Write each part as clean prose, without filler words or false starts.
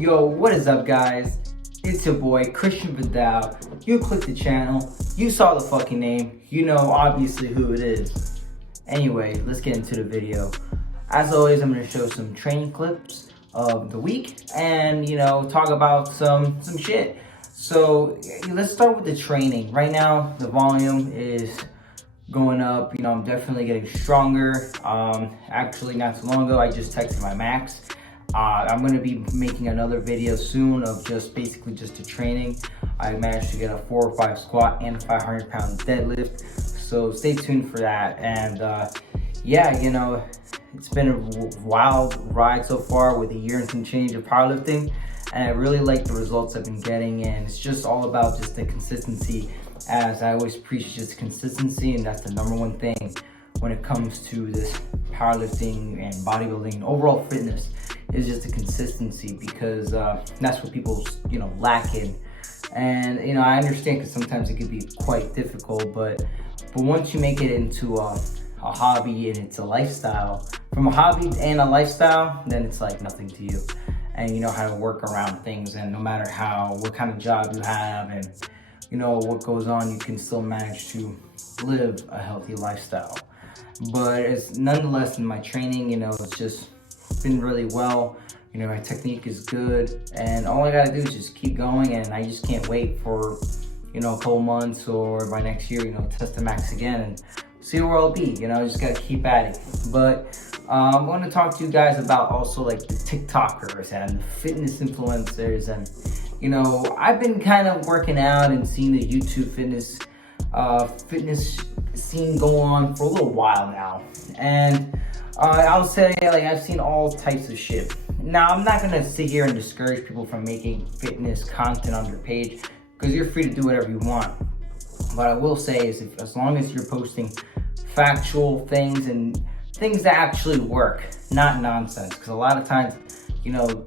Yo, what is up, guys? It's your boy, Christian Vidal. You clicked the channel, you saw the fucking name, you know obviously who it is. Anyway, let's get into the video. As always, I'm going to show some training clips of the week and, talk about some shit. So, let's start with the training. Right now, the volume is going up. I'm definitely getting stronger. Actually, not too long ago, I just texted my max. I'm going to be making another video soon of basically just the training. I managed to get a 4 or 5 squat and 500 pound deadlift. So stay tuned for that. And yeah, it's been a wild ride so far with a year and some change of powerlifting. And I really like the results I've been getting. And it's just all about just the consistency. As I always preach, just consistency. And that's the #1 thing when it comes to this powerlifting and bodybuilding and overall fitness. Is just the consistency, because that's what people lack in. And I understand, because sometimes it can be quite difficult, but once you make it into a hobby and it's a lifestyle, from a hobby and a lifestyle, then it's like nothing to you, and you know how to work around things. And no matter what kind of job you have and what goes on, you can still manage to live a healthy lifestyle. But it's nonetheless, in my training, it's just been really well. My technique is good, and all I gotta do is just keep going. And I just can't wait for a couple months or by next year, test the max again and see where I'll be. I just gotta keep at it. But I'm going to talk to you guys about also like the Tik Tokers and the fitness influencers. And I've been kind of working out and seeing the YouTube fitness scene go on for a little while now, and I'll say, I've seen all types of shit. Now, I'm not going to sit here and discourage people from making fitness content on their page, because you're free to do whatever you want. What I will say is, as long as you're posting factual things and things that actually work, not nonsense. Because a lot of times,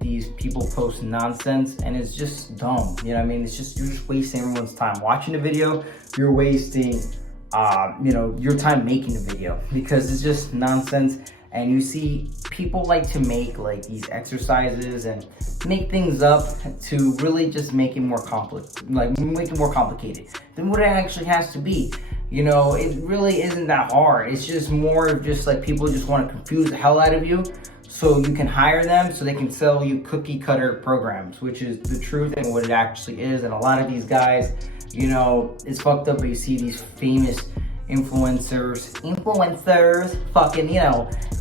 these people post nonsense and it's just dumb. It's just, you're just wasting everyone's time watching the video. You're wasting your time making the video, because it's just nonsense. And you see people like to make like these exercises and make things up to really just make it more complicated than what it actually has to be. It really isn't that hard. It's just more of just like people just want to confuse the hell out of you so you can hire them so they can sell you cookie cutter programs, which is the truth and what it actually is. And a lot of these guys, it's fucked up, but you see these famous influencers, fucking,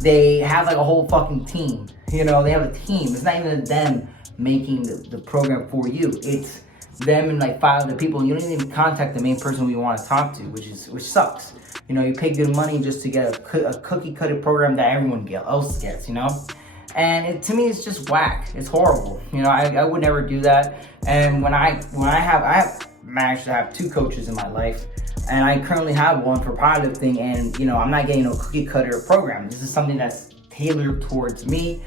they have like a whole fucking team. They have a team. It's not even them making the program for you. It's them and like 5 other people, and you don't even contact the main person you want to talk to, which sucks. You pay good money just to get a cookie cutter program that everyone else gets, And to me, it's just whack. It's horrible. I would never do that. And when I have managed to have 2 coaches in my life, and I currently have one for powerlifting, and I'm not getting no cookie cutter program. This is something that's tailored towards me,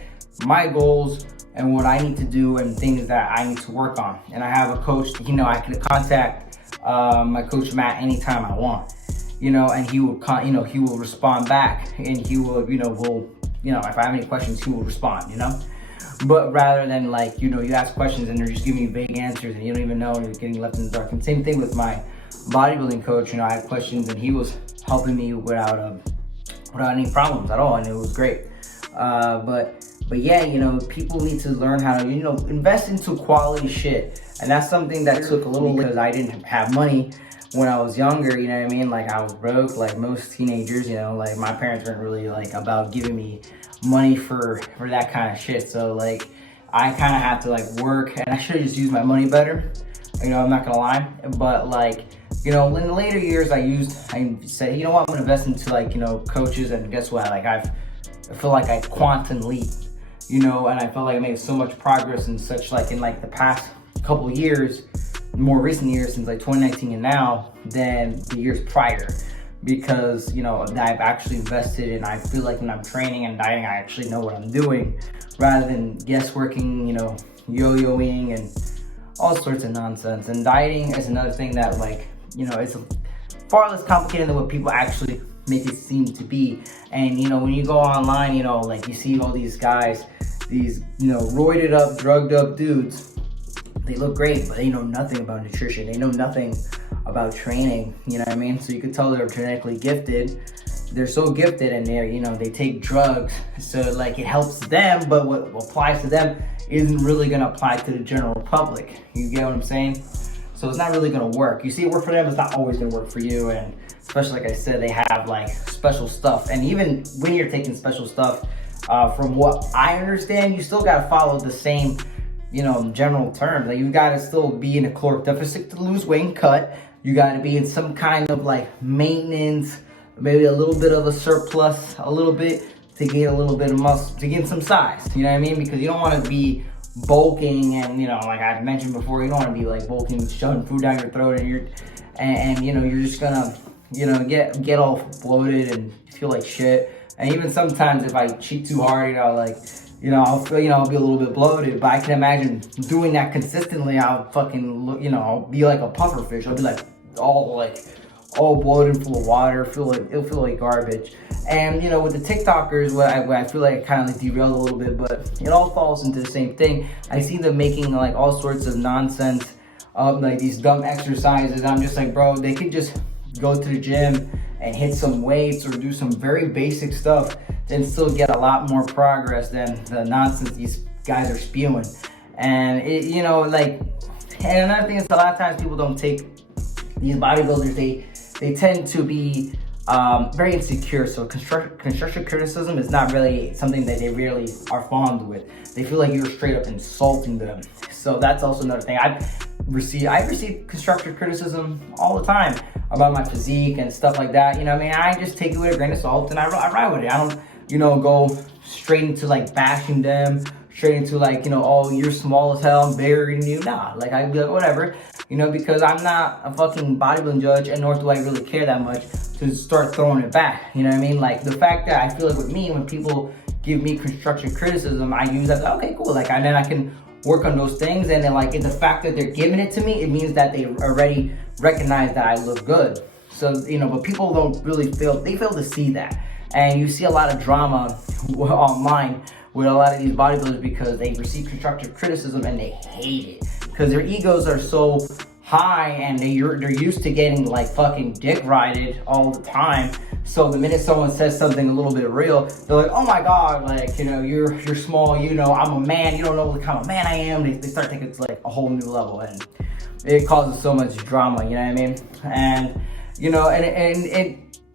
my goals, and what I need to do, and things that I need to work on. And I have a coach, I can contact my coach Matt anytime I want, and he will, he will respond back, and he will, if I have any questions, he will respond, But rather than like, you ask questions and they're just giving you vague answers and you don't even know, and you're getting left in the dark. And same thing with my bodybuilding coach. I had questions and he was helping me without any problems at all, and it was great. But yeah, people need to learn how to, invest into quality shit. And that's something that took a little, because I didn't have money when I was younger, Like, I was broke, like most teenagers, like my parents weren't really like about giving me money for that kind of shit. So like, I kind of had to like work, and I should have just used my money better. I'm not gonna lie. But like, in the later years, I said, I'm gonna invest into like, coaches, and guess what? Like, I feel like I quantum leaped, and I felt like I made so much progress in the past couple years, more recent years, since like 2019 and now, than the years prior. Because, I've actually invested, and I feel like when I'm training and dieting, I actually know what I'm doing, rather than guessworking, yo-yoing and all sorts of nonsense. And dieting is another thing that, like, it's far less complicated than what people actually make it seem to be. And when you go online, like, you see all these guys you know, roided up, drugged up dudes. They look great, but they know nothing about nutrition. They know nothing about training, you know what I mean? So you could tell they're genetically gifted. They're so gifted, and they're, you know, they take drugs, so like it helps them, but what applies to them isn't really gonna apply to the general public. You get what I'm saying? So it's not really gonna work. You see it work for them, it's not always gonna work for you. And especially, like I said, they have like special stuff. And even when you're taking special stuff, from what I understand, you still gotta follow the same, you know, general terms. Like you gotta still be in a caloric deficit to lose weight and cut. You gotta be in some kind of like maintenance, maybe a little bit of a surplus, a little bit to gain a little bit of muscle, to gain some size. You know what I mean? Because you don't want to be bulking, and you know, like I mentioned before, you don't want to be like bulking, shoving food down your throat, and you know, you're just gonna, you know, get all bloated and feel like shit. And even sometimes if I cheat too hard, you know, like, you know, I'll feel, you know, I'll be a little bit bloated. But I can imagine doing that consistently. I'll fucking look, you know, I'll be like a puffer fish. I'll be like all bloated, full of water. It'll feel like garbage. And you know, with the TikTokers, what I feel like it kind of like derailed a little bit, but it all falls into the same thing. I see them making like all sorts of nonsense, like these dumb exercises. I'm just like, bro, they could just go to the gym and hit some weights or do some very basic stuff and still get a lot more progress than the nonsense these guys are spewing. And it, you know, like, and another thing is a lot of times people don't take these bodybuilders, they tend to be very insecure. So constructive criticism is not really something that they really are fond with. They feel like you're straight up insulting them. So that's also another thing. I receive constructive criticism all the time about my physique and stuff like that. You know what I mean? I just take it with a grain of salt and I ride with it. I don't, you know, go straight into like bashing them, straight into like, you know, oh, you're small as hell, I'm bigger than you. Nah, like I'd be like, whatever, you know, because I'm not a fucking bodybuilding judge, and nor do I really care that much to start throwing it back. You know what I mean? Like the fact that I feel like with me, when people give me constructive criticism, I use that, okay, cool. Like, and then I can work on those things. And then like the fact that they're giving it to me, it means that they already recognize that I look good. So, you know, but people don't really fail to see that. And you see a lot of drama online with a lot of these bodybuilders because they receive constructive criticism and they hate it because their egos are so high and they're used to getting like fucking dick rided all the time. So the minute someone says something a little bit real, they're like, oh my God, like, you know, you're small, you know, I'm a man, you don't know what kind of man I am. They start thinking it's like a whole new level, and it causes so much drama, you know what I mean? And, you know, and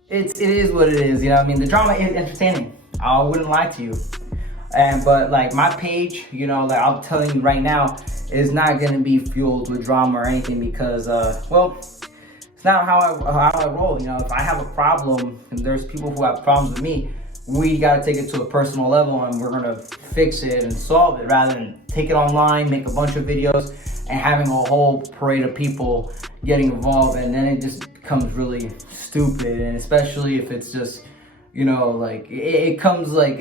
it is what it is, you know what I mean? The drama is entertaining, I wouldn't lie to you. But like my page, you know, like I'm telling you right now, is not gonna be fueled with drama or anything because, well, it's not how I roll. You know, if I have a problem and there's people who have problems with me, we gotta take it to a personal level and we're gonna fix it and solve it rather than take it online, make a bunch of videos and having a whole parade of people getting involved, and then it just becomes really stupid. And especially if it's just, you know, like it comes like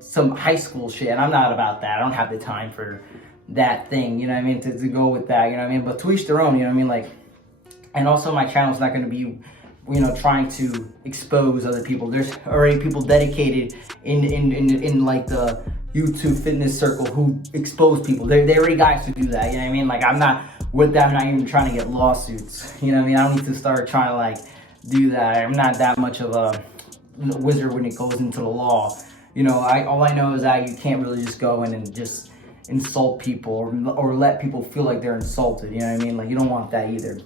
some high school shit, and I'm not about that. I don't have the time for that thing, you know what I mean, to go with that, you know what I mean? But to each their own, you know what I mean? Like, and also my channel's not going to be, you know, trying to expose other people. There's already people dedicated in like the YouTube fitness circle who expose people. They're already guys who do that, you know what I mean? Like, I'm not with that. I'm not even trying to get lawsuits, you know what I mean? I don't need to start trying to like do that. I'm not that much of a wizard when it goes into the law. You know, all I know is that you can't really just go in and just insult people or let people feel like they're insulted, you know what I mean? Like, you don't want that either.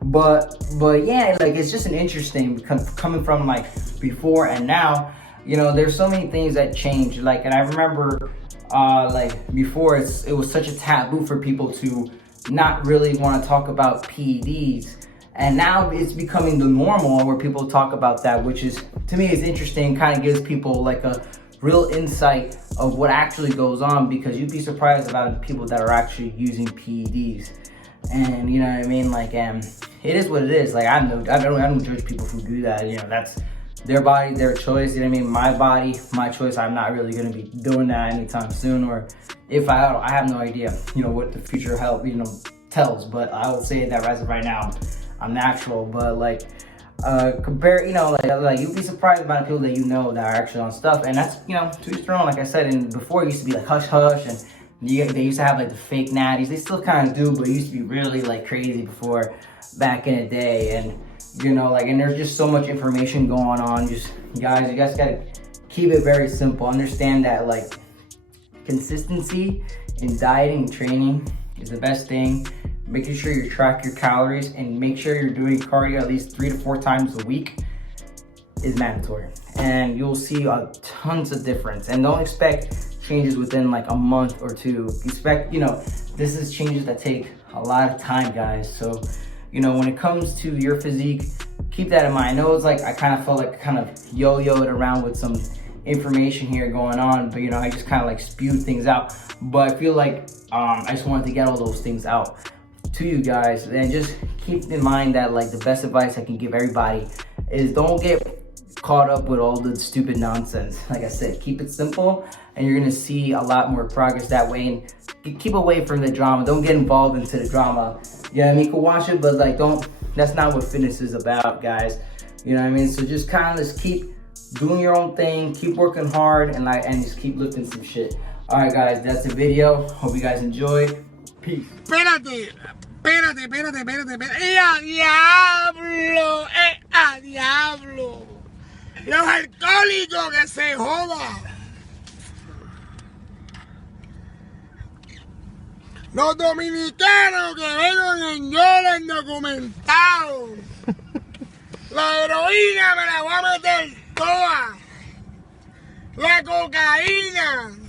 But yeah, like, it's just an interesting coming from like before and now, you know, there's so many things that changed. Like, and I remember like before it was such a taboo for people to not really want to talk about PEDs, and now it's becoming the normal where people talk about that, which is, to me, is interesting. Kind of gives people like a real insight of what actually goes on, because you'd be surprised about people that are actually using PEDs. And you know what I mean? Like, it is what it is. Like, I don't judge people who do that. You know, that's their body, their choice. You know what I mean? My body, my choice. I'm not really going to be doing that anytime soon, or if I have no idea, you know, what the future tells. But I will say that as of right now, I'm natural. But like, Compare, you know, like you'd be surprised about the people that you know that are actually on stuff, and that's, you know, to each their own. Like I said, and before it used to be like hush hush, and they used to have like the fake natties. They still kind of do, but it used to be really like crazy before, back in the day. And you know, like, and there's just so much information going on. Just you guys gotta keep it very simple. Understand that like consistency in dieting and training is the best thing. Making sure you track your calories and make sure you're doing cardio at least 3 to 4 times a week is mandatory. And you'll see a tons of difference. And don't expect changes within like a month or two. Expect, you know, this is changes that take a lot of time, guys. So, you know, when it comes to your physique, keep that in mind. I know it's like, I kind of felt like kind of yo-yoed around with some information here going on, but you know, I just kind of like spewed things out. But I feel like I just wanted to get all those things out to you guys. And just keep in mind that like the best advice I can give everybody is don't get caught up with all the stupid nonsense. Like I said, keep it simple and you're gonna see a lot more progress that way. And keep away from the drama. Don't get involved into the drama. Yeah, I mean, you can watch it, but like that's not what fitness is about, guys. You know what I mean? So just kind of just keep doing your own thing, keep working hard, and just keep lifting some shit. All right, guys, that's the video. Hope you guys enjoyed. Peace. Espérate. ¡A diablo! ¡A diablo! Los alcohólicos que se jodan. Los dominicanos que ven en Yola documentados. La heroína me la voy a meter toda. La cocaína.